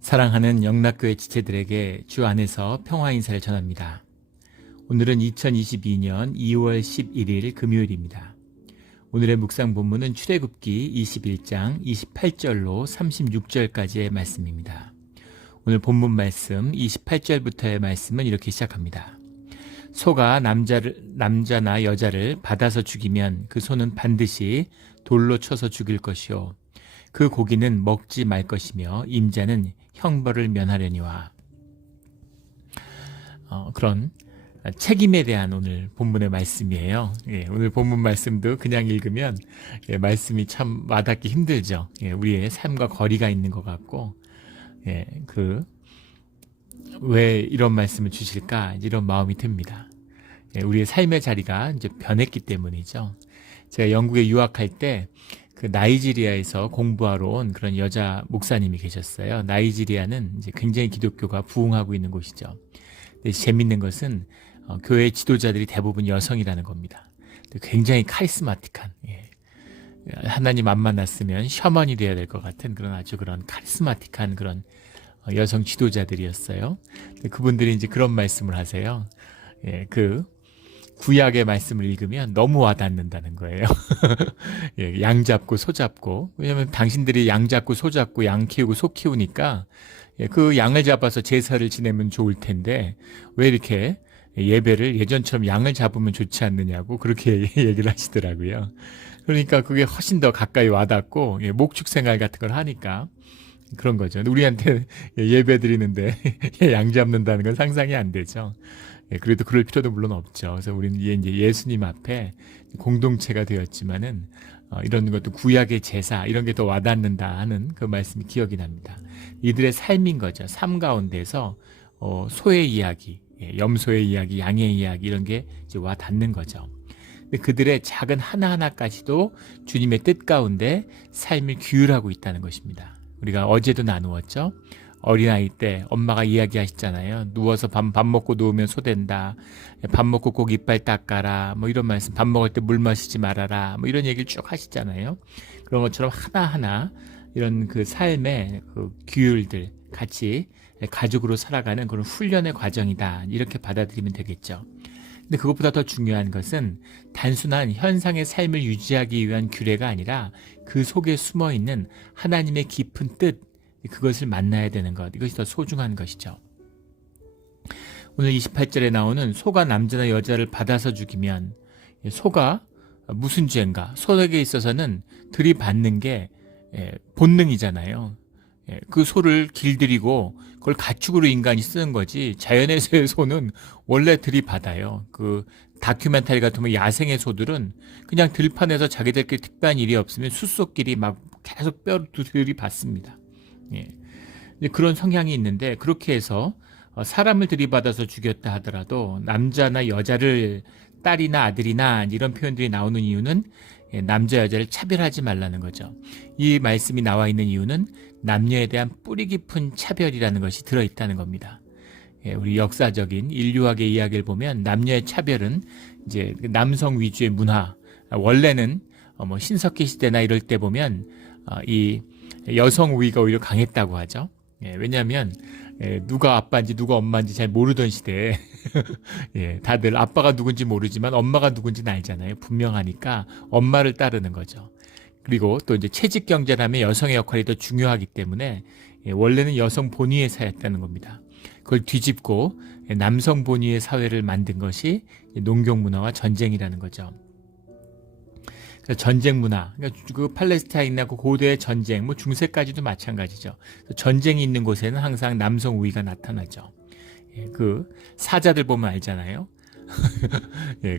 사랑하는 영락교회 지체들에게 주 안에서 평화 인사를 전합니다. 오늘은 2022년 2월 11일 금요일입니다. 오늘의 묵상 본문은 출애굽기 21장 28절로 36절까지의 말씀입니다. 오늘 본문 말씀 28절부터의 말씀은 이렇게 시작합니다. 소가 남자나 여자를 받아서 죽이면 그 소는 반드시 돌로 쳐서 죽일 것이요 그 고기는 먹지 말 것이며 임자는 형벌을 면하려니와. 그런 책임에 대한 오늘 본문의 말씀이에요. 오늘 본문 말씀도 그냥 읽으면 말씀이 참 와닿기 힘들죠. 우리의 삶과 거리가 있는 것 같고, 왜 이런 말씀을 주실까 이런 마음이 듭니다. 우리의 삶의 자리가 이제 변했기 때문이죠. 제가 영국에 유학할 때 그 나이지리아에서 공부하러 온 그런 여자 목사님이 계셨어요. 나이지리아는 이제 굉장히 기독교가 부흥하고 있는 곳이죠. 근데 재밌는 것은 교회 지도자들이 대부분 여성이라는 겁니다. 굉장히 카리스마틱한, 하나님 안 만났으면 셔먼이 돼야 될 것 같은 그런 아주 그런 카리스마틱한 그런 여성 지도자들이었어요. 그분들이 이제 그런 말씀을 하세요. 그 구약의 말씀을 읽으면 너무 와닿는다는 거예요. 양 잡고 소 잡고, 왜냐하면 당신들이 양 잡고 소 잡고 양 키우고 소 키우니까 그 양을 잡아서 제사를 지내면 좋을 텐데 왜 이렇게 예배를 예전처럼 양을 잡으면 좋지 않느냐고 그렇게 얘기를 하시더라고요. 그러니까 그게 훨씬 더 가까이 와닿고 목축 생활 같은 걸 하니까 그런 거죠. 우리한테 예배 드리는데 양 잡는다는 건 상상이 안 되죠. 그래도 그럴 필요도 물론 없죠. 그래서 우리는 이제 예수님 앞에 공동체가 되었지만은 이런 것도 구약의 제사 이런 게 더 와닿는다 하는 그 말씀이 기억이 납니다. 이들의 삶인 거죠. 삶 가운데서 소의 이야기, 염소의 이야기, 양의 이야기 이런 게 이제 와닿는 거죠. 근데 그들의 작은 하나하나까지도 주님의 뜻 가운데 삶을 규율하고 있다는 것입니다. 우리가 어제도 나누었죠. 어린아이 때 엄마가 이야기하시잖아요. 누워서 밥 먹고 누우면 소 된다. 밥 먹고 꼭 이빨 닦아라. 뭐 이런 말씀. 밥 먹을 때 물 마시지 말아라. 뭐 이런 얘기를 쭉 하시잖아요. 그런 것처럼 하나하나 이런 그 삶의 그 규율들 같이 가족으로 살아가는 그런 훈련의 과정이다. 이렇게 받아들이면 되겠죠. 근데 그것보다 더 중요한 것은 단순한 현상의 삶을 유지하기 위한 규례가 아니라 그 속에 숨어있는 하나님의 깊은 뜻, 그것을 만나야 되는 것, 이것이 더 소중한 것이죠. 오늘 28절에 나오는 소가 남자나 여자를 받아서 죽이면, 소가 무슨 죄인가? 소에게 있어서는 들이받는 게 본능이잖아요. 그 소를 길들이고 그걸 가축으로 인간이 쓰는 거지, 자연에서의 소는 원래 들이받아요. 그 다큐멘터리 같으면 야생의 소들은 그냥 들판에서 자기들끼리 특별한 일이 없으면 숫속끼리 막 계속 뼈를 들이받습니다. 그런 성향이 있는데, 그렇게 해서 사람을 들이받아서 죽였다 하더라도 남자나 여자를, 딸이나 아들이나 이런 표현들이 나오는 이유는 남자 여자를 차별하지 말라는 거죠. 이 말씀이 나와 있는 이유는 남녀에 대한 뿌리 깊은 차별이라는 것이 들어있다는 겁니다. 우리 역사적인 인류학의 이야기를 보면 남녀의 차별은 이제 남성 위주의 문화, 원래는 뭐 신석기 시대나 이럴 때 보면 이 여성 우위가 오히려 강했다고 하죠. 왜냐하면 누가 아빠인지 누가 엄마인지 잘 모르던 시대에 다들 아빠가 누군지 모르지만 엄마가 누군지는 알잖아요. 분명하니까 엄마를 따르는 거죠. 그리고 또 이제 채직 경제라면 여성의 역할이 더 중요하기 때문에 원래는 여성 본위의 사회였다는 겁니다. 그걸 뒤집고 남성 본위의 사회를 만든 것이 농경 문화와 전쟁이라는 거죠. 전쟁 문화, 그러니까 그 팔레스타인이나 그 고대의 전쟁, 뭐 중세까지도 마찬가지죠. 전쟁이 있는 곳에는 항상 남성 우위가 나타나죠. 그 사자들 보면 알잖아요.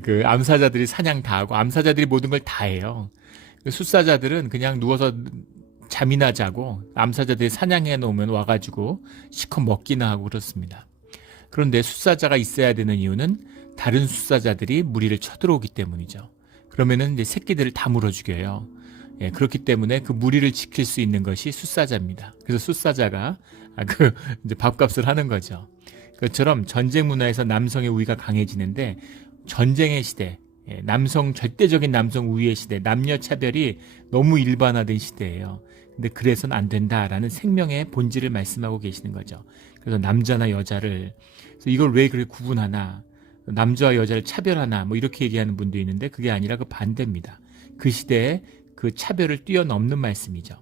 그 암사자들이 사냥 다 하고 암사자들이 모든 걸 다 해요. 숫사자들은 그냥 누워서 잠이나 자고 암사자들이 사냥해 놓으면 와가지고 시컷 먹기나 하고 그렇습니다. 그런데 숫사자가 있어야 되는 이유는 다른 숫사자들이 무리를 쳐들어오기 때문이죠. 그러면은 이제 새끼들을 다 물어 죽여요. 그렇기 때문에 그 무리를 지킬 수 있는 것이 숫사자입니다. 그래서 숫사자가 이제 밥값을 하는 거죠. 그것처럼 전쟁 문화에서 남성의 우위가 강해지는데, 전쟁의 시대, 절대적인 남성 우위의 시대, 남녀 차별이 너무 일반화된 시대예요. 근데 그래서는 안 된다라는 생명의 본질을 말씀하고 계시는 거죠. 그래서 남자나 여자를, 그래서 이걸 왜 그렇게 구분하나, 남자와 여자를 차별하나 뭐 이렇게 얘기하는 분도 있는데 그게 아니라 그 반대입니다. 그 시대에 그 차별을 뛰어넘는 말씀이죠.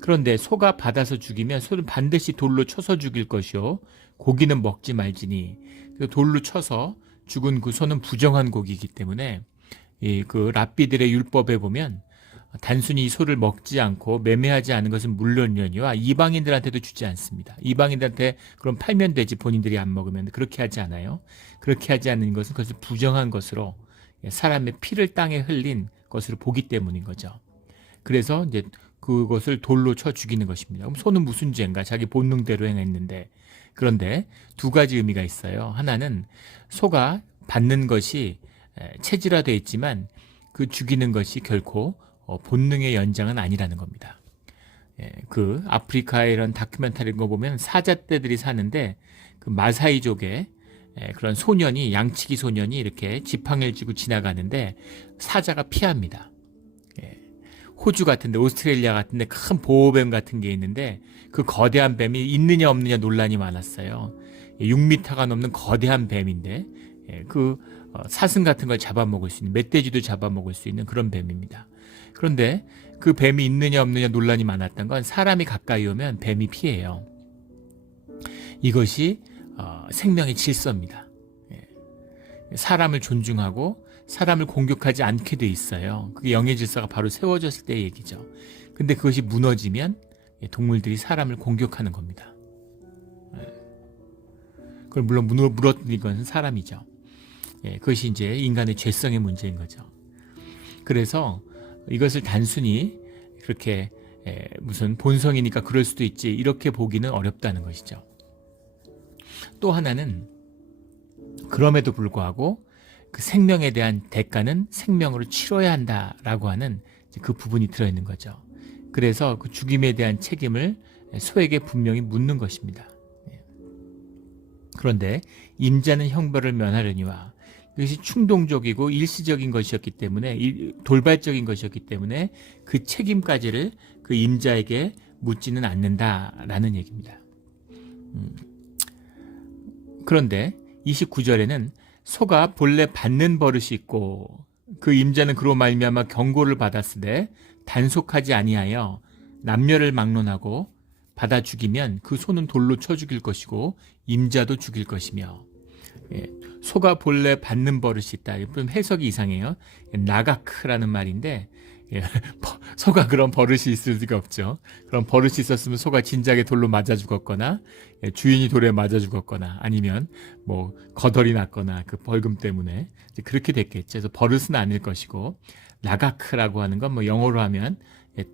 그런데 소가 받아서 죽이면 소는 반드시 돌로 쳐서 죽일 것이요 고기는 먹지 말지니, 돌로 쳐서 죽은 그 소는 부정한 고기이기 때문에 이 그 랍비들의 율법에 보면 단순히 이 소를 먹지 않고 매매하지 않은 것은 물론이니와 이방인들한테도 주지 않습니다. 이방인들한테 그럼 팔면 되지, 본인들이 안 먹으면. 그렇게 하지 않아요. 그렇게 하지 않는 것은 그것을 부정한 것으로, 사람의 피를 땅에 흘린 것으로 보기 때문인 거죠. 그래서 이제 그것을 돌로 쳐 죽이는 것입니다. 그럼 소는 무슨 죄인가? 자기 본능대로 행했는데. 그런데 두 가지 의미가 있어요. 하나는 소가 받는 것이 체질화되어 있지만 그 죽이는 것이 결코 본능의 연장은 아니라는 겁니다. 그 아프리카의 이런 다큐멘터리 거 보면 사자떼들이 사는데 그 마사이족의 그런 소년이, 양치기 소년이 이렇게 지팡이를 쥐고 지나가는데 사자가 피합니다. 호주 같은데, 오스트레일리아 같은데 큰 보호뱀 같은 게 있는데 그 거대한 뱀이 있느냐 없느냐 논란이 많았어요. 6m가 넘는 거대한 뱀인데 그 사슴 같은 걸 잡아먹을 수 있는, 멧돼지도 잡아먹을 수 있는 그런 뱀입니다. 그런데 그 뱀이 있느냐 없느냐 논란이 많았던 건 사람이 가까이 오면 뱀이 피해요. 이것이 생명의 질서입니다. 사람을 존중하고 사람을 공격하지 않게 돼 있어요. 그게 영의 질서가 바로 세워졌을 때의 얘기죠. 근데 그것이 무너지면 동물들이 사람을 공격하는 겁니다. 그걸 물론 무너뜨린 것은 사람이죠. 그것이 이제 인간의 죄성의 문제인 거죠. 그래서 이것을 단순히 그렇게 무슨 본성이니까 그럴 수도 있지 이렇게 보기는 어렵다는 것이죠. 또 하나는 그럼에도 불구하고 그 생명에 대한 대가는 생명으로 치러야 한다라고 하는 그 부분이 들어있는 거죠. 그래서 그 죽임에 대한 책임을 소에게 분명히 묻는 것입니다. 그런데 임자는 형벌을 면하려니와, 이것이 충동적이고 일시적인 것이었기 때문에, 돌발적인 것이었기 때문에 그 책임까지를 그 임자에게 묻지는 않는다라는 얘기입니다. 그런데 29절에는 소가 본래 받는 버릇이 있고 그 임자는 그로 말미암아 경고를 받았으되 단속하지 아니하여 남녀를 막론하고 받아 죽이면 그 소는 돌로 쳐 죽일 것이고 임자도 죽일 것이며, 소가 본래 받는 버릇이 있다. 좀 해석이 이상해요. 나가크라는 말인데 소가 그런 버릇이 있을 리가 없죠. 그런 버릇이 있었으면 소가 진작에 돌로 맞아 죽었거나 주인이 돌에 맞아 죽었거나 아니면 뭐 거덜이 났거나 그 벌금 때문에 그렇게 됐겠죠. 그래서 버릇은 아닐 것이고, 나가크라고 하는 건 뭐 영어로 하면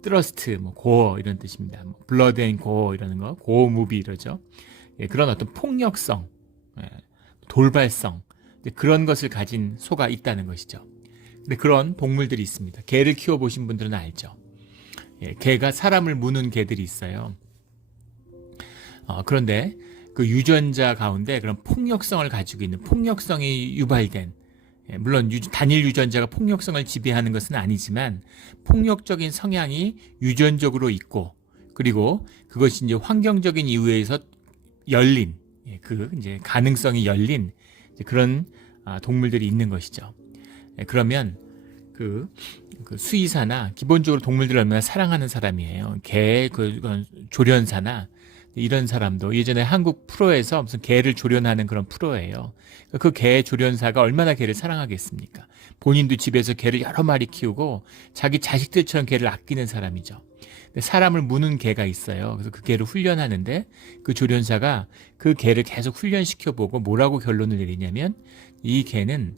트러스트, 뭐 고어 이런 뜻입니다. 뭐 블러드 앤 고어 이러는 거, 고어 무비 이러죠. 그런 어떤 폭력성, 돌발성, 그런 것을 가진 소가 있다는 것이죠. 근데 그런 동물들이 있습니다. 개를 키워보신 분들은 알죠. 개가 사람을 무는 개들이 있어요. 그런데 그 유전자 가운데 그런 폭력성을 가지고 있는, 폭력성이 유발된, 물론 단일 유전자가 폭력성을 지배하는 것은 아니지만 폭력적인 성향이 유전적으로 있고, 그리고 그것이 이제 환경적인 이유에 의해서 열린, 그 이제 가능성이 열린 그런 동물들이 있는 것이죠. 그러면 그 수의사나, 기본적으로 동물들을 얼마나 사랑하는 사람이에요. 개 조련사나 이런 사람도 예전에 한국 프로에서 무슨 개를 조련하는 그런 프로예요. 그 개 조련사가 얼마나 개를 사랑하겠습니까? 본인도 집에서 개를 여러 마리 키우고 자기 자식들처럼 개를 아끼는 사람이죠. 근데 사람을 무는 개가 있어요. 그래서 그 개를 훈련하는데 그 조련사가 그 개를 계속 훈련시켜보고 뭐라고 결론을 내리냐면, 이 개는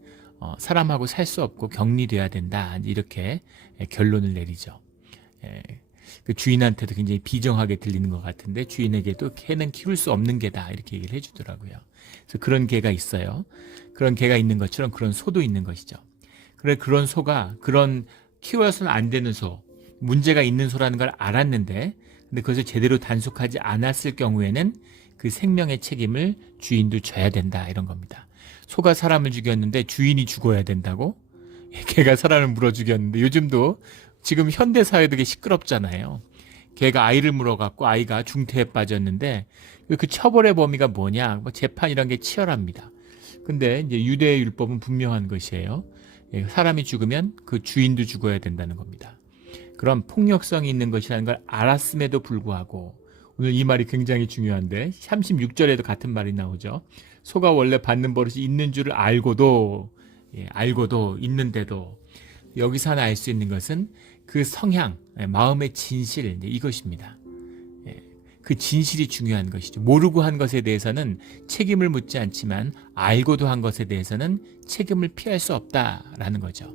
사람하고 살 수 없고 격리돼야 된다, 이렇게 결론을 내리죠. 그 주인한테도 굉장히 비정하게 들리는 것 같은데 주인에게도 개는 키울 수 없는 개다 이렇게 얘기를 해주더라고요. 그래서 그런 개가 있어요. 그런 개가 있는 것처럼 그런 소도 있는 것이죠. 그래, 그런 소가, 그런 키워서는 안 되는 소, 문제가 있는 소라는 걸 알았는데 근데 그것을 제대로 단속하지 않았을 경우에는 그 생명의 책임을 주인도 져야 된다, 이런 겁니다. 소가 사람을 죽였는데 주인이 죽어야 된다고? 개가 사람을 물어 죽였는데, 요즘도 지금 현대 사회도 되게 시끄럽잖아요. 걔가 아이를 물어갖고 아이가 중태에 빠졌는데 그 처벌의 범위가 뭐냐? 뭐 재판 이런 게 치열합니다. 근데 이제 유대의 율법은 분명한 것이에요. 예, 사람이 죽으면 그 주인도 죽어야 된다는 겁니다. 그런 폭력성이 있는 것이라는 걸 알았음에도 불구하고 오늘 이 말이 굉장히 중요한데 36절에도 같은 말이 나오죠. 소가 원래 받는 버릇이 있는 줄을 알고도 알고도 있는데도 여기서 하나 알 수 있는 것은 그 성향, 마음의 진실 이것입니다. 그 진실이 중요한 것이죠. 모르고 한 것에 대해서는 책임을 묻지 않지만 알고도 한 것에 대해서는 책임을 피할 수 없다라는 거죠.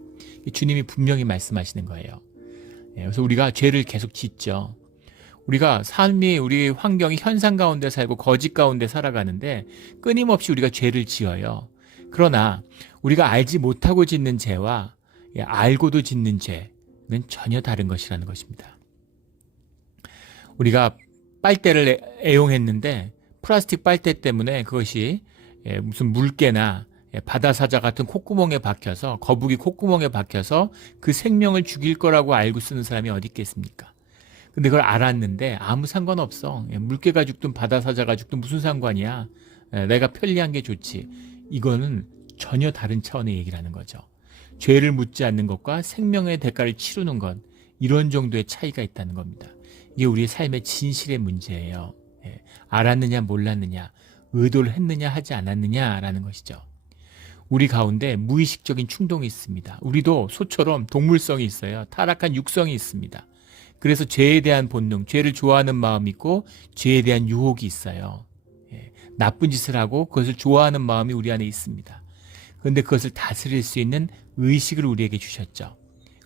주님이 분명히 말씀하시는 거예요. 그래서 우리가 죄를 계속 짓죠. 우리가 삶이 우리 환경이 현상 가운데 살고 거짓 가운데 살아가는데 끊임없이 우리가 죄를 지어요. 그러나 우리가 알지 못하고 짓는 죄와 알고도 짓는 죄는 전혀 다른 것이라는 것입니다. 우리가 빨대를 애용했는데 플라스틱 빨대 때문에 그것이 무슨 물개나 바다사자 같은 콧구멍에 박혀서 거북이 콧구멍에 박혀서 그 생명을 죽일 거라고 알고 쓰는 사람이 어디 있겠습니까? 근데 그걸 알았는데 아무 상관없어. 물개가 죽든 바다사자가 죽든 무슨 상관이야. 내가 편리한 게 좋지. 이거는 전혀 다른 차원의 얘기라는 거죠. 죄를 묻지 않는 것과 생명의 대가를 치르는 것, 이런 정도의 차이가 있다는 겁니다. 이게 우리의 삶의 진실의 문제예요. 알았느냐 몰랐느냐, 의도를 했느냐 하지 않았느냐라는 것이죠. 우리 가운데 무의식적인 충동이 있습니다. 우리도 소처럼 동물성이 있어요. 타락한 육성이 있습니다. 그래서 죄에 대한 본능, 죄를 좋아하는 마음이 있고 죄에 대한 유혹이 있어요. 나쁜 짓을 하고 그것을 좋아하는 마음이 우리 안에 있습니다. 그런데 그것을 다스릴 수 있는 의식을 우리에게 주셨죠.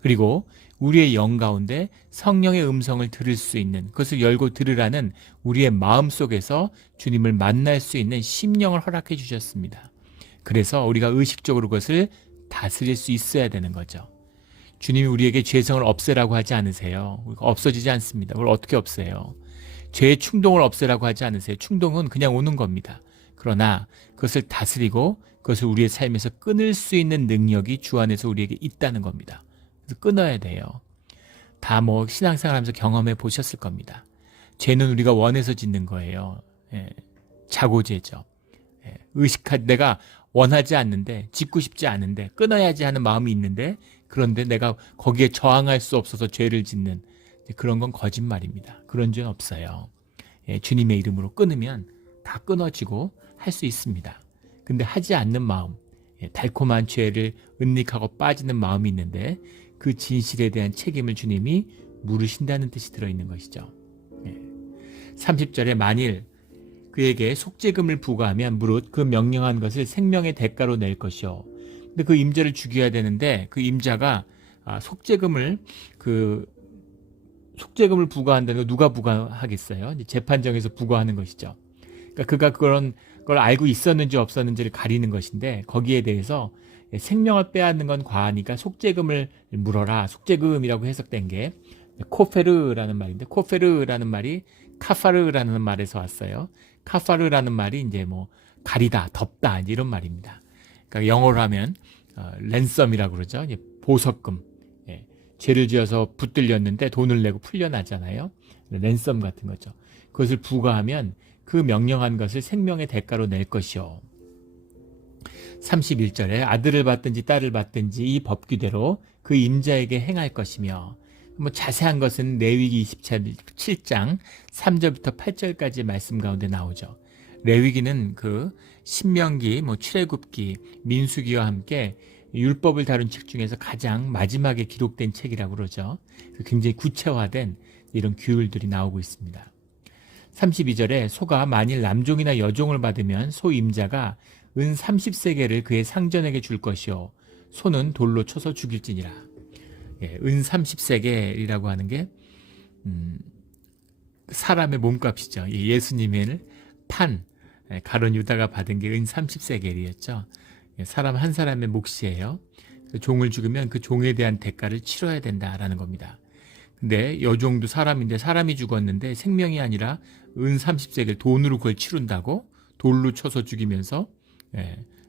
그리고 우리의 영 가운데 성령의 음성을 들을 수 있는, 그것을 열고 들으라는 우리의 마음 속에서 주님을 만날 수 있는 심령을 허락해 주셨습니다. 그래서 우리가 의식적으로 그것을 다스릴 수 있어야 되는 거죠. 주님이 우리에게 죄성을 없애라고 하지 않으세요. 없어지지 않습니다. 그걸 어떻게 없애요? 죄의 충동을 없애라고 하지 않으세요. 충동은 그냥 오는 겁니다. 그러나 그것을 다스리고 그것을 우리의 삶에서 끊을 수 있는 능력이 주 안에서 우리에게 있다는 겁니다. 그래서 끊어야 돼요. 다 신앙생활하면서 경험해 보셨을 겁니다. 죄는 우리가 원해서 짓는 거예요. 자고죄죠. 내가 원하지 않는데, 짓고 싶지 않은데, 끊어야지 하는 마음이 있는데, 그런데 내가 거기에 저항할 수 없어서 죄를 짓는 그런 건 거짓말입니다. 그런 죄는 없어요. 주님의 이름으로 끊으면 다 끊어지고 할 수 있습니다. 근데 하지 않는 마음, 달콤한 죄를 은닉하고 빠지는 마음이 있는데 그 진실에 대한 책임을 주님이 물으신다는 뜻이 들어있는 것이죠. 30절에 만일 그에게 속죄금을 부과하면 무릇 그 명령한 것을 생명의 대가로 낼 것이요. 근데 그 임자를 죽여야 되는데 그 임자가 속죄금을 부과한다는 거 누가 부과하겠어요? 재판정에서 부과하는 것이죠. 그러니까 그가 그런 걸 알고 있었는지 없었는지를 가리는 것인데 거기에 대해서 생명을 빼앗는 건 과하니까 속죄금을 물어라. 속죄금이라고 해석된 게 코페르라는 말인데 코페르라는 말이 카파르라는 말에서 왔어요. 카파르라는 말이 이제 가리다, 덮다 이런 말입니다. 그러니까 영어로 하면 랜섬이라고 그러죠. 이제 보석금. 죄를 지어서 붙들렸는데 돈을 내고 풀려나잖아요. 랜섬 같은 거죠. 그것을 부과하면 그 명령한 것을 생명의 대가로 낼 것이요. 31절에 아들을 받든지 딸을 받든지 이 법규대로 그 임자에게 행할 것이며, 자세한 것은 레위기 27장 3절부터 8절까지 말씀 가운데 나오죠. 레위기는 그 신명기, 출애굽기, 민수기와 함께 율법을 다룬 책 중에서 가장 마지막에 기록된 책이라고 그러죠. 굉장히 구체화된 이런 규율들이 나오고 있습니다. 32절에 소가 만일 남종이나 여종을 받으면 소 임자가 은 30세겔을 그의 상전에게 줄 것이요 소는 돌로 쳐서 죽일지니라. 은 30세겔이라고 하는 게 사람의 몸값이죠. 예수님을 판 가룟 유다가 받은 게 은 30세겔이었죠. 사람 한 사람의 몫이에요. 종을 죽이면 그 종에 대한 대가를 치러야 된다라는 겁니다. 근데 여종도 사람인데 사람이 죽었는데 생명이 아니라 은 30세겔 돈으로 그걸 치른다고? 돌로 쳐서 죽이면서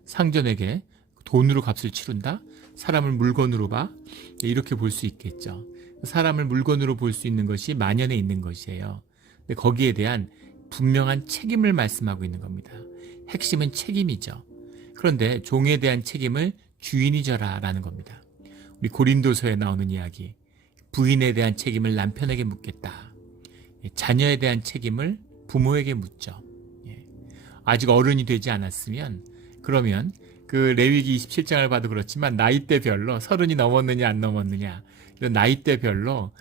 상전에게 돈으로 값을 치른다? 사람을 물건으로 봐? 이렇게 볼 수 있겠죠. 사람을 물건으로 볼 수 있는 것이 만연해 있는 것이에요. 근데 거기에 대한 분명한 책임을 말씀하고 있는 겁니다. 핵심은 책임이죠. 그런데 종에 대한 책임을 주인이 져라라는 겁니다. 우리 고린도서에 나오는 이야기, 부인에 대한 책임을 남편에게 묻겠다. 자녀에 대한 책임을 부모에게 묻죠. 아직 어른이 되지 않았으면, 그러면 그 레위기 27장을 봐도 그렇지만 나이대별로 30이 넘었느냐 안 넘었느냐 이런 나이대별로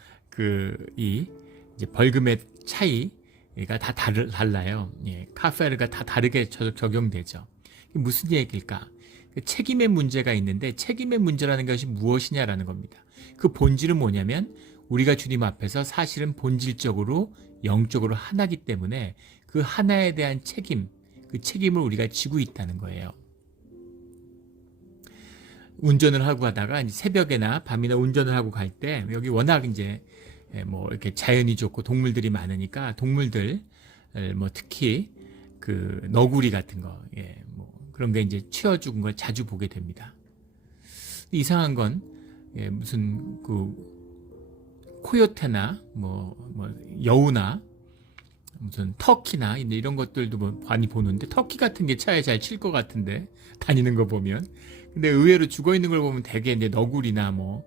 이제 벌금의 차이가 다 달라요. 카페르가 다 다르게 적용되죠. 무슨 얘기일까? 책임의 문제가 있는데 책임의 문제라는 것이 무엇이냐라는 겁니다. 그 본질은 뭐냐면 우리가 주님 앞에서 사실은 본질적으로 영적으로 하나이기 때문에 그 하나에 대한 책임, 그 책임을 우리가 지고 있다는 거예요. 운전을 하고 가다가 이제 새벽에나 밤이나 운전을 하고 갈 때 여기 워낙 이제 뭐 이렇게 자연이 좋고 동물들이 많으니까 동물들 뭐 특히 그 너구리 같은 거, 뭐 그런 게 이제 치어 죽은 걸 자주 보게 됩니다. 이상한 건 무슨 그 코요테나 뭐 여우나 무슨 터키나 이런 것들도 뭐 많이 보는데 터키 같은 게 차에 잘 칠 것 같은데 다니는 거 보면, 근데 의외로 죽어 있는 걸 보면 대개 이제 너구리나 뭐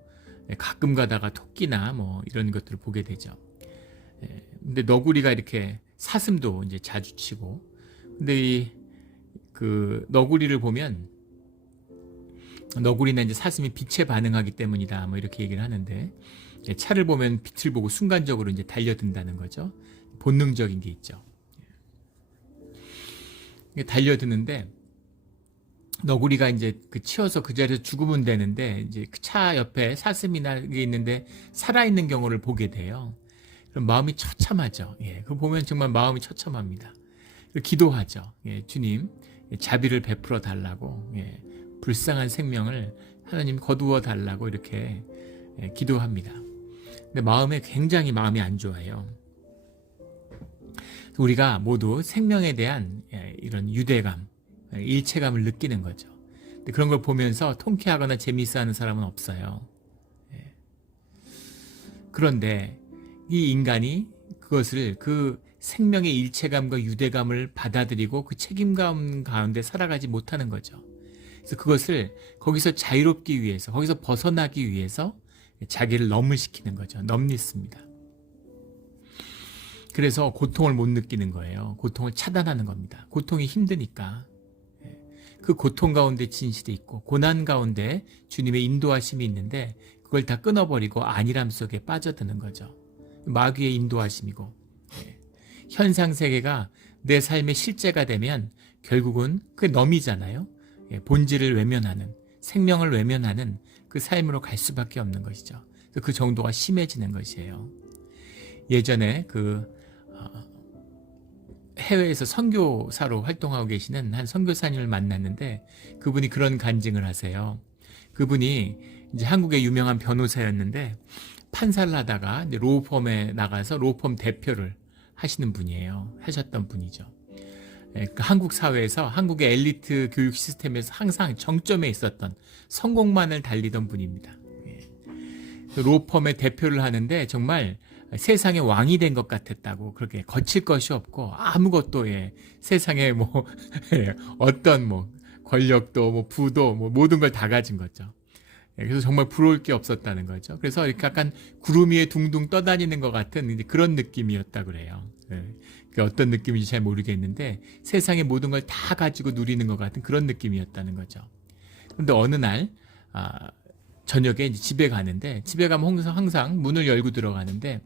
가끔 가다가 토끼나 뭐 이런 것들을 보게 되죠. 근데 너구리가 이렇게 사슴도 이제 자주 치고, 근데 그 너구리를 보면 너구리나 이제 사슴이 빛에 반응하기 때문이다 뭐 이렇게 얘기를 하는데, 차를 보면 빛을 보고 순간적으로 이제 달려든다는 거죠. 본능적인 게 있죠. 달려드는데 너구리가 이제 치어서 그 자리에서 죽으면 되는데 이제 그 차 옆에 사슴이나 이게 있는데 살아있는 경우를 보게 돼요. 그럼 마음이 처참하죠. 그거 보면 정말 마음이 처참합니다. 기도하죠. 주님, 자비를 베풀어 달라고, 불쌍한 생명을 하나님 거두어 달라고 이렇게 기도합니다. 근데 마음에 굉장히 마음이 안 좋아요. 우리가 모두 생명에 대한 이런 유대감, 일체감을 느끼는 거죠. 근데 그런 걸 보면서 통쾌하거나 재미있어하는 사람은 없어요. 그런데 이 인간이 그것을 그 생명의 일체감과 유대감을 받아들이고 그 책임감 가운데 살아가지 못하는 거죠. 그래서 그것을 거기서 자유롭기 위해서, 거기서 벗어나기 위해서 자기를 넘을시키는 거죠. 넘리습니다. 그래서 고통을 못 느끼는 거예요. 고통을 차단하는 겁니다. 고통이 힘드니까. 그 고통 가운데 진실이 있고 고난 가운데 주님의 인도하심이 있는데 그걸 다 끊어버리고 안일함 속에 빠져드는 거죠. 마귀의 인도하심이고, 현상세계가 내 삶의 실제가 되면 결국은 그게 넘이잖아요. 본질을 외면하는, 생명을 외면하는 그 삶으로 갈 수밖에 없는 것이죠. 그 정도가 심해지는 것이에요. 예전에 해외에서 선교사로 활동하고 계시는 한 선교사님을 만났는데 그분이 그런 간증을 하세요. 그분이 이제 한국의 유명한 변호사였는데 판사를 하다가 이제 로펌에 나가서 로펌 대표를 하셨던 분이죠. 한국 사회에서, 한국의 엘리트 교육 시스템에서 항상 정점에 있었던, 성공만을 달리던 분입니다. 로펌의 대표를 하는데 정말 세상의 왕이 된 것 같았다고, 그렇게 거칠 것이 없고 아무것도 세상에 뭐 어떤 뭐 권력도 뭐 부도 뭐 모든 걸 다 가진 거죠. 그래서 정말 부러울 게 없었다는 거죠. 그래서 이렇게 약간 구름 위에 둥둥 떠다니는 것 같은 이제 그런 느낌이었다 그래요. 그게 어떤 느낌인지 잘 모르겠는데 세상의 모든 걸 다 가지고 누리는 것 같은 그런 느낌이었다는 거죠. 그런데 어느 날 저녁에 이제 집에 가는데, 집에 가면 항상 문을 열고 들어가는데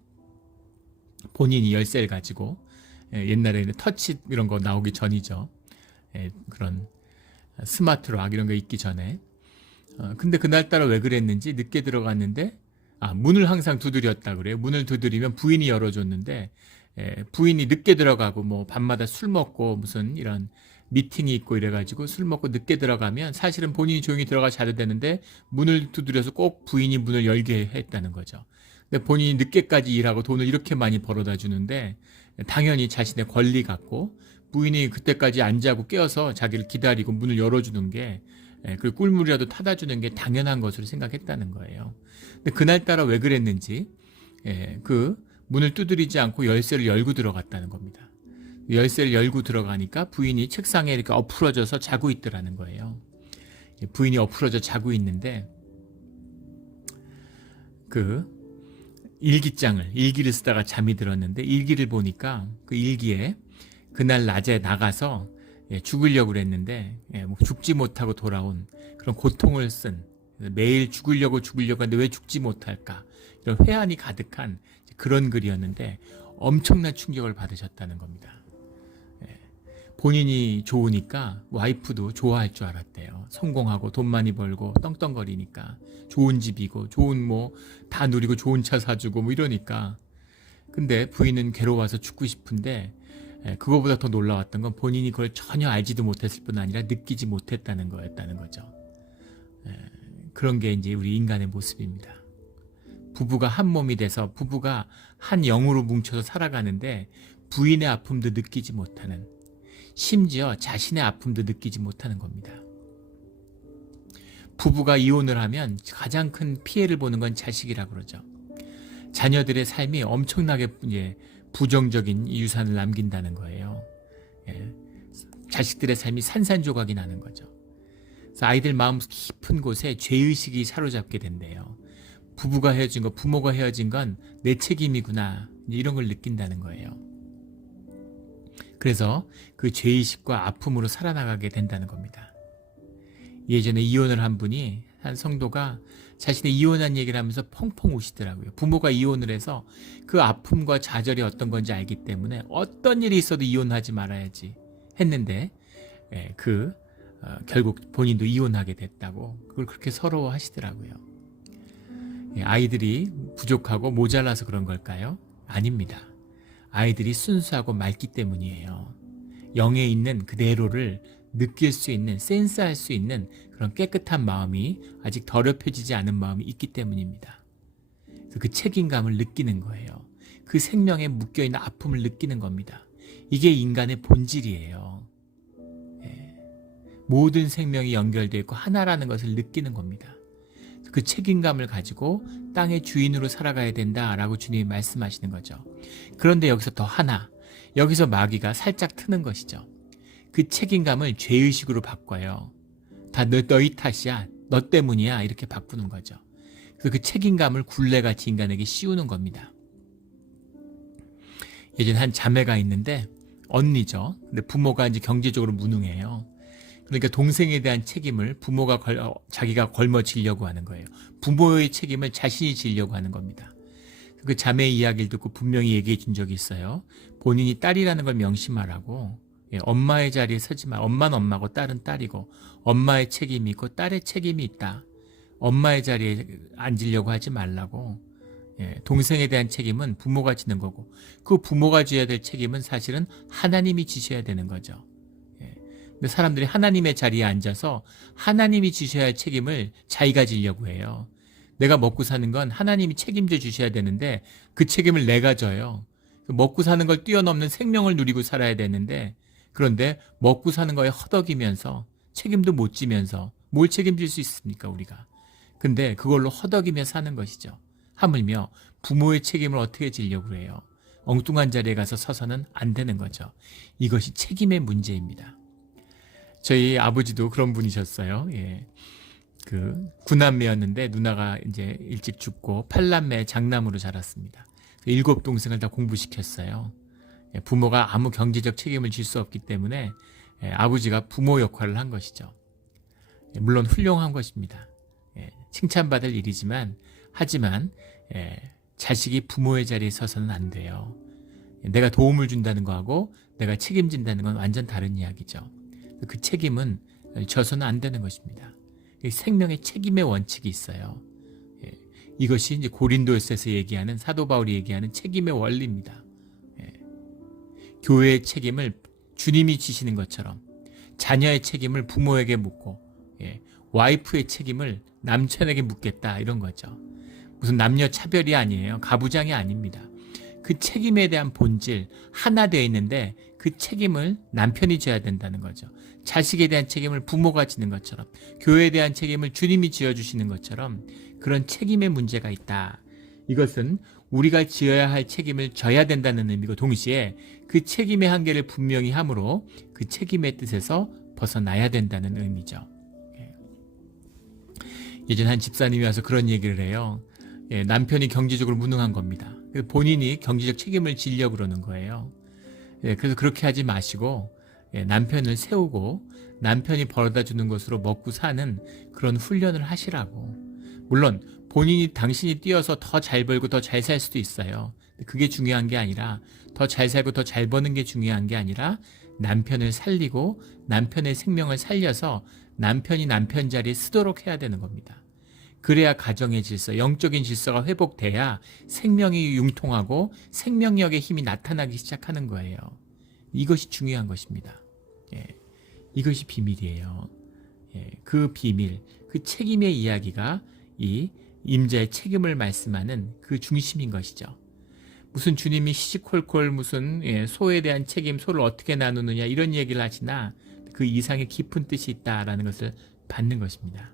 본인이 열쇠를 가지고, 옛날에는 터치 이런 거 나오기 전이죠. 그런 스마트 락 이런 거 있기 전에. 근데 그날따라 왜 그랬는지 늦게 들어갔는데 문을 항상 두드렸다 그래요. 문을 두드리면 부인이 열어줬는데 부인이 늦게 들어가고 뭐 밤마다 술 먹고 무슨 이런 미팅이 있고 이래가지고 술 먹고 늦게 들어가면 사실은 본인이 조용히 들어가 자도 되는데 문을 두드려서 꼭 부인이 문을 열게 했다는 거죠. 근데 본인이 늦게까지 일하고 돈을 이렇게 많이 벌어다 주는데 당연히 자신의 권리 같고, 부인이 그때까지 안 자고 깨어서 자기를 기다리고 문을 열어주는 게, 그 꿀물이라도 타다 주는 게 당연한 것으로 생각했다는 거예요. 근데 그날따라 왜 그랬는지 그 문을 두드리지 않고 열쇠를 열고 들어갔다는 겁니다. 열쇠를 열고 들어가니까 부인이 책상에 이렇게 엎으러져서 자고 있더라는 거예요. 부인이 엎으러져 자고 있는데 그 일기를 쓰다가 잠이 들었는데 일기를 보니까 그 일기에 그날 낮에 나가서 죽으려고 그랬는데 죽지 못하고 돌아온 그런 고통을 쓴, 매일 죽으려고 하는데 왜 죽지 못할까, 이런 회한이 가득한 그런 글이었는데 엄청난 충격을 받으셨다는 겁니다. 본인이 좋으니까 와이프도 좋아할 줄 알았대요. 성공하고 돈 많이 벌고 떵떵거리니까, 좋은 집이고 좋은 다 누리고 좋은 차 사주고 이러니까. 근데 부인은 괴로워서 죽고 싶은데 그거보다 더 놀라웠던 건 본인이 그걸 전혀 알지도 못했을 뿐 아니라 느끼지 못했다는 거였다는 거죠. 그런 게 이제 우리 인간의 모습입니다. 부부가 한 몸이 돼서 부부가 한 영으로 뭉쳐서 살아가는데 부인의 아픔도 느끼지 못하는, 심지어 자신의 아픔도 느끼지 못하는 겁니다. 부부가 이혼을 하면 가장 큰 피해를 보는 건 자식이라고 그러죠. 자녀들의 삶이 엄청나게 부정적인 유산을 남긴다는 거예요. 자식들의 삶이 산산조각이 나는 거죠. 그래서 아이들 마음 깊은 곳에 죄의식이 사로잡게 된대요. 부부가 헤어진 거, 부모가 헤어진 건 내 책임이구나, 이런 걸 느낀다는 거예요. 그래서 그 죄의식과 아픔으로 살아나가게 된다는 겁니다. 예전에 이혼을 한 분이, 한 성도가 자신의 이혼한 얘기를 하면서 펑펑 우시더라고요. 부모가 이혼을 해서 그 아픔과 좌절이 어떤 건지 알기 때문에 어떤 일이 있어도 이혼하지 말아야지 했는데 결국 본인도 이혼하게 됐다고, 그걸 그렇게 서러워하시더라고요. 아이들이 부족하고 모자라서 그런 걸까요? 아닙니다. 아이들이 순수하고 맑기 때문이에요. 영에 있는 그대로를 느낄 수 있는, 센스할 수 있는 그런 깨끗한 마음이, 아직 더럽혀지지 않은 마음이 있기 때문입니다. 그래서 그 책임감을 느끼는 거예요. 그 생명에 묶여있는 아픔을 느끼는 겁니다. 이게 인간의 본질이에요. 모든 생명이 연결되어 있고 하나라는 것을 느끼는 겁니다. 그 책임감을 가지고 땅의 주인으로 살아가야 된다라고 주님이 말씀하시는 거죠. 그런데 여기서 더 하나, 여기서 마귀가 살짝 트는 것이죠. 그 책임감을 죄의식으로 바꿔요. 다 너희 탓이야, 너 때문이야, 이렇게 바꾸는 거죠. 그래서 그 책임감을 굴레같이 인간에게 씌우는 겁니다. 예전에 한 자매가 있는데, 언니죠. 근데 부모가 이제 경제적으로 무능해요. 그러니까 동생에 대한 책임을 부모가 자기가 걸머지려고 하는 거예요. 부모의 책임을 자신이 지려고 하는 겁니다. 그 자매의 이야기를 듣고 분명히 얘기해 준 적이 있어요. 본인이 딸이라는 걸 명심하라고. 엄마의 자리에 서지 마. 엄마는 엄마고 딸은 딸이고, 엄마의 책임이 있고 딸의 책임이 있다. 엄마의 자리에 앉으려고 하지 말라고. 동생에 대한 책임은 부모가 지는 거고, 그 부모가 져야 될 책임은 사실은 하나님이 지셔야 되는 거죠. 근데 사람들이 하나님의 자리에 앉아서 하나님이 지셔야 할 책임을 자기가 지려고 해요. 내가 먹고 사는 건 하나님이 책임져 주셔야 되는데 그 책임을 내가 져요. 먹고 사는 걸 뛰어넘는 생명을 누리고 살아야 되는데, 그런데 먹고 사는 거에 허덕이면서 책임도 못 지면서 뭘 책임질 수 있습니까, 우리가. 근데 그걸로 허덕이며 사는 것이죠. 하물며 부모의 책임을 어떻게 지려고 해요. 엉뚱한 자리에 가서 서서는 안 되는 거죠. 이것이 책임의 문제입니다. 저희 아버지도 그런 분이셨어요. 그 9남매였는데 누나가 이제 일찍 죽고 8남매 장남으로 자랐습니다. 7동생을 다 공부시켰어요. 부모가 아무 경제적 책임을 질 수 없기 때문에 아버지가 부모 역할을 한 것이죠. 물론 훌륭한 것입니다. 칭찬받을 일이지만, 하지만 자식이 부모의 자리에 서서는 안 돼요. 내가 도움을 준다는 거하고 내가 책임진다는 건 완전 다른 이야기죠. 그 책임은 져서는 안 되는 것입니다. 생명의 책임의 원칙이 있어요. 이것이 이제 고린도서에서 얘기하는, 사도 바울이 얘기하는 책임의 원리입니다. 교회의 책임을 주님이 지시는 것처럼 자녀의 책임을 부모에게 묻고, 와이프의 책임을 남편에게 묻겠다, 이런 거죠. 무슨 남녀 차별이 아니에요. 가부장이 아닙니다. 그 책임에 대한 본질, 하나 되어 있는데 그 책임을 남편이 져야 된다는 거죠. 자식에 대한 책임을 부모가 지는 것처럼, 교회에 대한 책임을 주님이 지어주시는 것처럼 그런 책임의 문제가 있다. 이것은 우리가 지어야 할 책임을 져야 된다는 의미고 동시에 그 책임의 한계를 분명히 함으로 그 책임의 뜻에서 벗어나야 된다는 의미죠. 예전 한 집사님이 와서 그런 얘기를 해요. 남편이 경제적으로 무능한 겁니다. 그래서 본인이 경제적 책임을 지려고 그러는 거예요. 그래서 그렇게 하지 마시고 남편을 세우고 남편이 벌어다 주는 것으로 먹고 사는 그런 훈련을 하시라고. 물론 본인이 당신이 뛰어서 더 잘 벌고 더 잘 살 수도 있어요. 그게 중요한 게 아니라 더 잘 살고 더 잘 버는 게 중요한 게 아니라 남편을 살리고 남편의 생명을 살려서 남편이 남편 자리에 쓰도록 해야 되는 겁니다. 그래야 가정의 질서, 영적인 질서가 회복돼야 생명이 융통하고 생명력의 힘이 나타나기 시작하는 거예요. 이것이 중요한 것입니다. 이것이 비밀이에요. 그 비밀, 그 책임의 이야기가 이 임자의 책임을 말씀하는 그 중심인 것이죠. 무슨 주님이 시시콜콜 무슨 소에 대한 책임, 소를 어떻게 나누느냐 이런 얘기를 하시나 그 이상의 깊은 뜻이 있다라는 것을 받는 것입니다.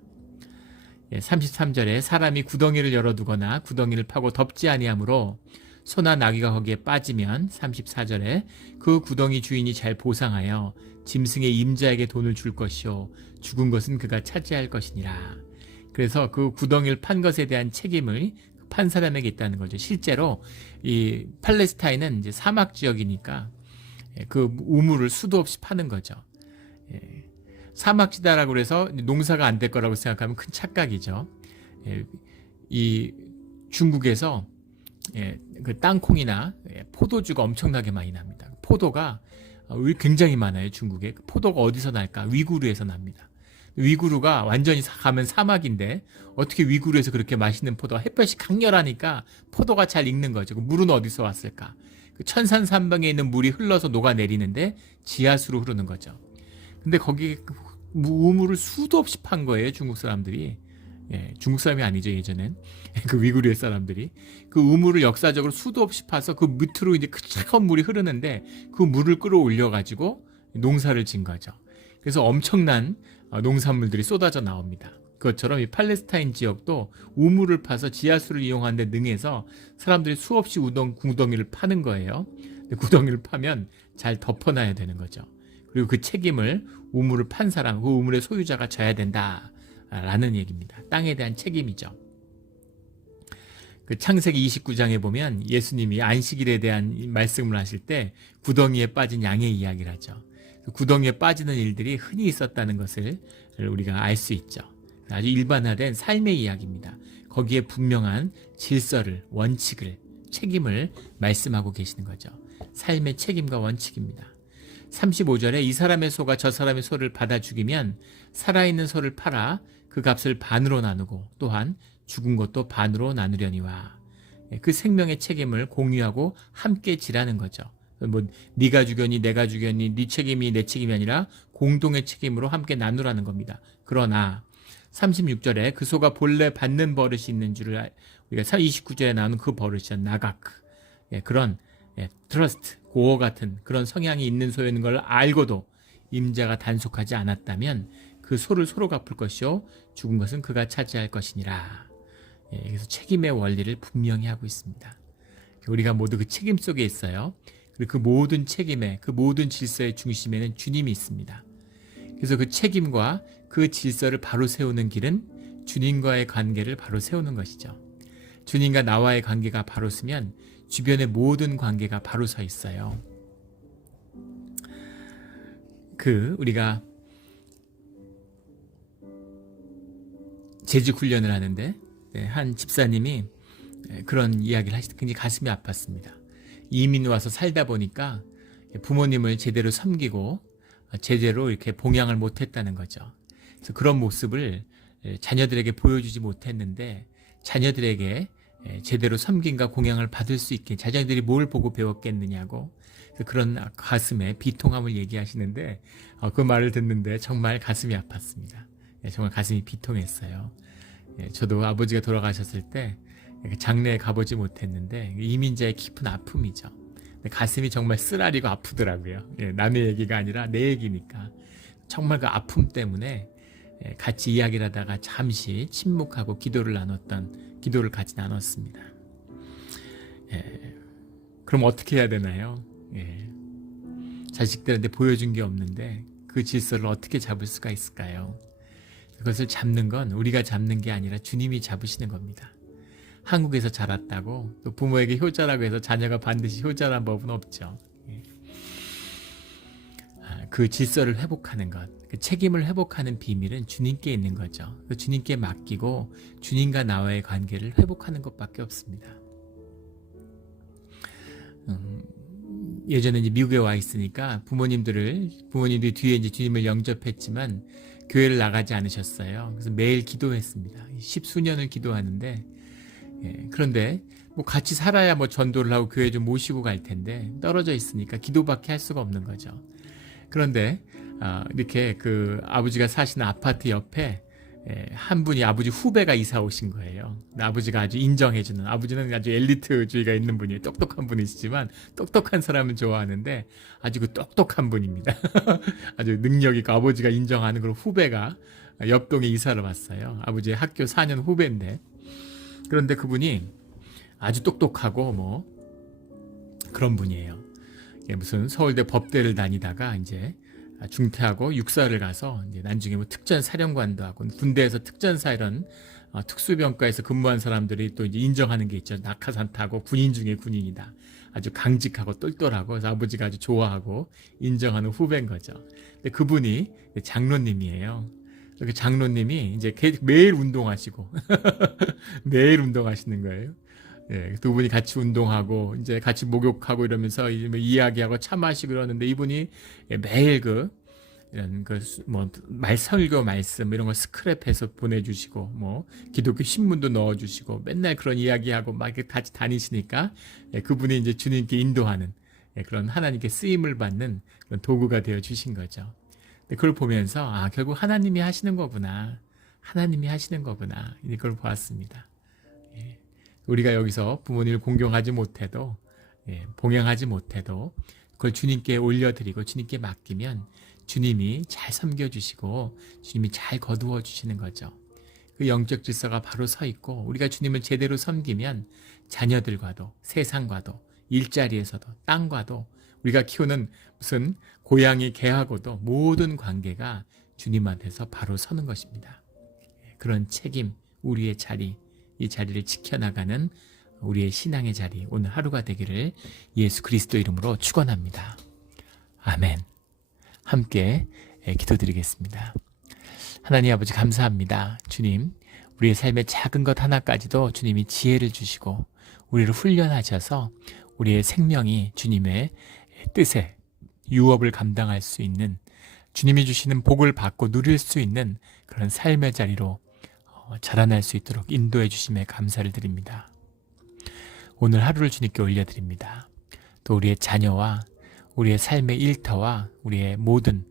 33절에 사람이 구덩이를 열어두거나 구덩이를 파고 덮지 아니하므로 소나 나귀가 거기에 빠지면 34절에 그 구덩이 주인이 잘 보상하여 짐승의 임자에게 돈을 줄 것이요 죽은 것은 그가 차지할 것이니라. 그래서 그 구덩이를 판 것에 대한 책임을 판 사람에게 있다는 거죠. 실제로 이 팔레스타인은 이제 사막 지역이니까 그 우물을 수도 없이 파는 거죠. 사막지다라고 해서 농사가 안 될 거라고 생각하면 큰 착각이죠. 이 중국에서 그 땅콩이나 포도주가 엄청나게 많이 납니다. 포도가 굉장히 많아요. 중국에. 포도가 어디서 날까? 위구르에서 납니다. 위구르가 완전히 가면 사막인데 어떻게 위구르에서 그렇게 맛있는 포도가 햇볕이 강렬하니까 포도가 잘 익는 거죠. 물은 어디서 왔을까? 그 천산산방에 있는 물이 흘러서 녹아내리는데 지하수로 흐르는 거죠. 근데 거기 우물을 수도 없이 판 거예요. 중국 사람들이. 중국 사람이 아니죠. 예전엔. 그 위구르의 사람들이. 그 우물을 역사적으로 수도 없이 파서 그 밑으로 이제 차가운 물이 흐르는데 그 물을 끌어올려가지고 농사를 진 거죠. 그래서 엄청난 농산물들이 쏟아져 나옵니다. 그것처럼 이 팔레스타인 지역도 우물을 파서 지하수를 이용하는 데 능해서 사람들이 수없이 구덩이를 파는 거예요. 구덩이를 파면 잘 덮어놔야 되는 거죠. 그리고 그 책임을 우물을 판 사람, 그 우물의 소유자가 져야 된다라는 얘기입니다. 땅에 대한 책임이죠. 그 창세기 29장에 보면 예수님이 안식일에 대한 말씀을 하실 때 구덩이에 빠진 양의 이야기를 하죠. 구덩이에 빠지는 일들이 흔히 있었다는 것을 우리가 알 수 있죠. 아주 일반화된 삶의 이야기입니다. 거기에 분명한 질서를, 원칙을, 책임을 말씀하고 계시는 거죠. 삶의 책임과 원칙입니다. 35절에 이 사람의 소가 저 사람의 소를 받아 죽이면 살아있는 소를 팔아 그 값을 반으로 나누고 또한 죽은 것도 반으로 나누려니와. 그 생명의 책임을 공유하고 함께 지라는 거죠. 뭐 네가 죽였니 내가 죽였니 네 책임이 내 책임이 아니라 공동의 책임으로 함께 나누라는 겁니다. 그러나 36절에 그 소가 본래 받는 버릇이 있는 줄을 우리가 29절에 나오는 그 버릇이죠. 나가크. 그런 트러스트, 고어 같은 그런 성향이 있는 소였는 걸 알고도 임자가 단속하지 않았다면 그 소를 소로 갚을 것이요 죽은 것은 그가 차지할 것이니라. 그래서 책임의 원리를 분명히 하고 있습니다. 우리가 모두 그 책임 속에 있어요. 그리고 그 모든 책임의, 그 모든 질서의 중심에는 주님이 있습니다. 그래서 그 책임과 그 질서를 바로 세우는 길은 주님과의 관계를 바로 세우는 것이죠. 주님과 나와의 관계가 바로 서면 주변의 모든 관계가 바로 서 있어요. 우리가 재직 훈련을 하는데 한 집사님이 그런 이야기를 하시다 굉장히 가슴이 아팠습니다. 이민 와서 살다 보니까 부모님을 제대로 섬기고 제대로 이렇게 봉양을 못했다는 거죠. 그래서 그런 모습을 자녀들에게 보여주지 못했는데 자녀들에게 제대로 섬김과 공양을 받을 수 있게 자녀들이 뭘 보고 배웠겠느냐고 그런 가슴에 비통함을 얘기하시는데 그 말을 듣는데 정말 가슴이 아팠습니다. 정말 가슴이 비통했어요. 저도 아버지가 돌아가셨을 때 장례에 가보지 못했는데 이민자의 깊은 아픔이죠. 가슴이 정말 쓰라리고 아프더라고요. 남의 얘기가 아니라 내 얘기니까 정말 그 아픔 때문에 같이 이야기를 하다가 잠시 침묵하고 기도를 같이 나눴습니다. 예. 그럼 어떻게 해야 되나요? 예. 자식들한테 보여준 게 없는데 그 질서를 어떻게 잡을 수가 있을까요? 그것을 잡는 건 우리가 잡는 게 아니라 주님이 잡으시는 겁니다. 한국에서 자랐다고 또 부모에게 효자라고 해서 자녀가 반드시 효자란 법은 없죠. 예. 그 질서를 회복하는 것, 그 책임을 회복하는 비밀은 주님께 있는 거죠. 그 주님께 맡기고 주님과 나와의 관계를 회복하는 것밖에 없습니다. 예전에 이제 미국에 와 있으니까 부모님들이 뒤에 이제 주님을 영접했지만 교회를 나가지 않으셨어요. 그래서 매일 기도했습니다. 10수년을 기도하는데, 예, 그런데 뭐 같이 살아야 뭐 전도를 하고 교회 좀 모시고 갈 텐데 떨어져 있으니까 기도밖에 할 수가 없는 거죠. 그런데 이렇게 그 아버지가 사시는 아파트 옆에 한 분이 아버지 후배가 이사 오신 거예요. 아버지가 아주 인정해주는, 아버지는 아주 엘리트주의가 있는 분이에요. 똑똑한 분이시지만 똑똑한 사람은 좋아하는데 아주 그 똑똑한 분입니다. 아주 능력 있고 아버지가 인정하는 그런 후배가 옆동에 이사를 왔어요. 아버지의 학교 4년 후배인데, 그런데 그분이 아주 똑똑하고 뭐 그런 분이에요. 무슨 서울대 법대를 다니다가 이제 중퇴하고 육사를 가서 이제 나중에 뭐 특전사령관도 하고 군대에서 특전사 이런 특수병과에서 근무한 사람들이 또 이제 인정하는 게 있죠. 낙하산 타고 군인 중에 군인이다. 아주 강직하고 똘똘하고, 그래서 아버지가 아주 좋아하고 인정하는 후배인 거죠. 근데 그분이 장로님이에요. 그 장로님이 이제 매일 운동하시고 매일 운동하시는 거예요. 예, 두 분이 같이 운동하고 이제 같이 목욕하고 이러면서 이야기하고 차 마시고 그러는데 이분이 매일 이런 설교 말씀 이런 거 스크랩해서 보내주시고 뭐 기독교 신문도 넣어주시고 맨날 그런 이야기하고 막 이렇게 같이 다니시니까 그분이 이제 주님께 인도하는 그런 하나님께 쓰임을 받는 그런 도구가 되어 주신 거죠. 그걸 보면서 결국 하나님이 하시는 거구나. 하나님이 하시는 거구나. 이걸 보았습니다. 예. 우리가 여기서 부모님을 공경하지 못해도, 봉양하지 못해도 그걸 주님께 올려드리고 주님께 맡기면 주님이 잘 섬겨주시고 주님이 잘 거두어 주시는 거죠. 그 영적 질서가 바로 서 있고 우리가 주님을 제대로 섬기면 자녀들과도 세상과도 일자리에서도 땅과도 우리가 키우는 무슨 고양이 개하고도 모든 관계가 주님한테서 바로 서는 것입니다. 그런 책임, 우리의 자리, 이 자리를 지켜나가는 우리의 신앙의 자리, 오늘 하루가 되기를 예수 그리스도 이름으로 축원합니다. 아멘. 함께 기도드리겠습니다. 하나님 아버지 감사합니다. 주님, 우리의 삶의 작은 것 하나까지도 주님이 지혜를 주시고 우리를 훈련하셔서 우리의 생명이 주님의 뜻에 유업을 감당할 수 있는, 주님이 주시는 복을 받고 누릴 수 있는 그런 삶의 자리로 자라날 수 있도록 인도해 주심에 감사를 드립니다. 오늘 하루를 주님께 올려드립니다. 또 우리의 자녀와 우리의 삶의 일터와 우리의 모든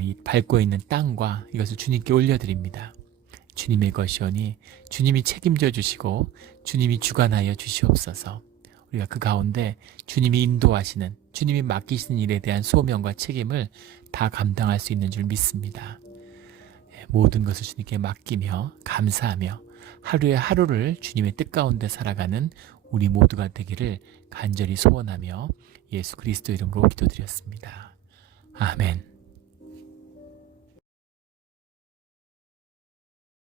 이 밟고 있는 땅과 이것을 주님께 올려드립니다. 주님의 것이오니 주님이 책임져 주시고 주님이 주관하여 주시옵소서. 우리가 그 가운데 주님이 인도하시는, 주님이 맡기시는 일에 대한 소명과 책임을 다 감당할 수 있는 줄 믿습니다. 모든 것을 주님께 맡기며 감사하며 하루의 하루를 주님의 뜻 가운데 살아가는 우리 모두가 되기를 간절히 소원하며 예수 그리스도 이름으로 기도드렸습니다. 아멘.